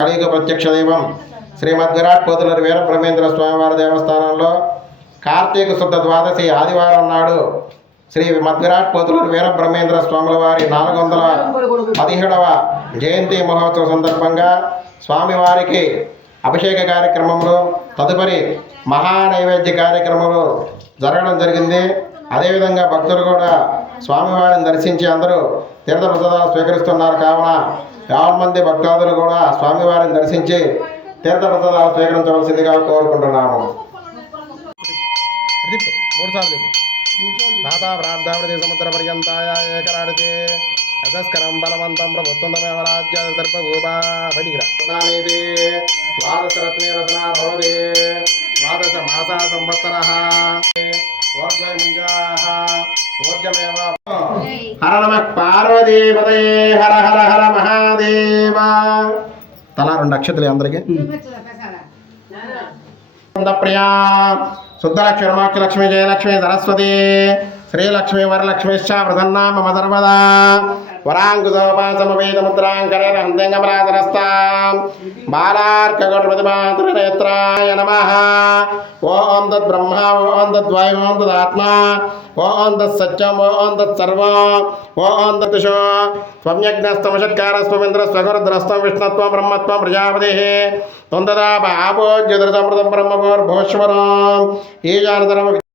కలియుగ ప్రత్యక్ష దైవం శ్రీమద్విరాట్ పోతులూరి వీరబ్రహ్మేంద్ర స్వామివారి దేవస్థానంలో కార్తీక శుద్ధ ద్వాదశి ఆదివారం నాడు శ్రీ మద్విరాట్ పోతులూరి వీరబ్రహ్మేంద్ర స్వాముల వారి 417వ జయంతి మహోత్సవ సందర్భంగా స్వామివారికి అభిషేక కార్యక్రమంలో తదుపరి మహానైవేద్య కార్యక్రమాలు జరగడం జరిగింది. అదేవిధంగా భక్తులు కూడా స్వామివారిని దర్శించి అందరూ తీర్థప్రసాదాలు స్వీకరిస్తున్నారు. కావున 50 మంది భక్తాదులు కూడా స్వామివారిని దర్శించి తీర్థప్రసాదాలు స్వీకరించవలసిందిగా కోరుకుంటున్నాము. దాతా ప్రార్థావృతి సముద్ర పర్యంతాయ ఏకరాడితే యశస్కరం బలవంతం ప్రభుత్వమేవ రాజ్యాధిపూపాధిగ్రహణానేది ద్వాదశరత్నే రచనా భవతి ద్వాదశ మాసా సంవత్సరః ఓర్ధ్వముంజాః ఓర్జమేవ హర నమః పార్వతీపతయే హర హర హర మహాదేవ. తలా 2 అక్షతలు అందరికీ. ప్రియా శుద్ధలక్ష్మి రమాక్షలక్ష్మి జయలక్ష్మి సరస్వతి శ్రీలక్ష్మి వరలక్ష్మిశ్చ ప్రసన్నా మమ సర్వదా వరాంకుశోపాసమవేదముద్రాంకరేణ హంతంగమరాధనస్తాం బాలార్కకోటిప్రతిభాంతరనేత్రాయ నమః. ఓం తద్బ్రహ్మ ఓం తద్వాయు ఓం తదాత్మా ఓం తత్సత్యం ఓం తత్సర్వం ఓం తత్తుషో త్వమ్యజ్ఞస్తమషట్కారస్త్వమింద్రస్వగురుద్రస్త్వం విష్ణుత్వం బ్రహ్మత్వం ప్రజాపతిః త్వం తదా పాపోజ్యదృతమృతం బ్రహ్మభూర్భువస్వరం ఈశానతరం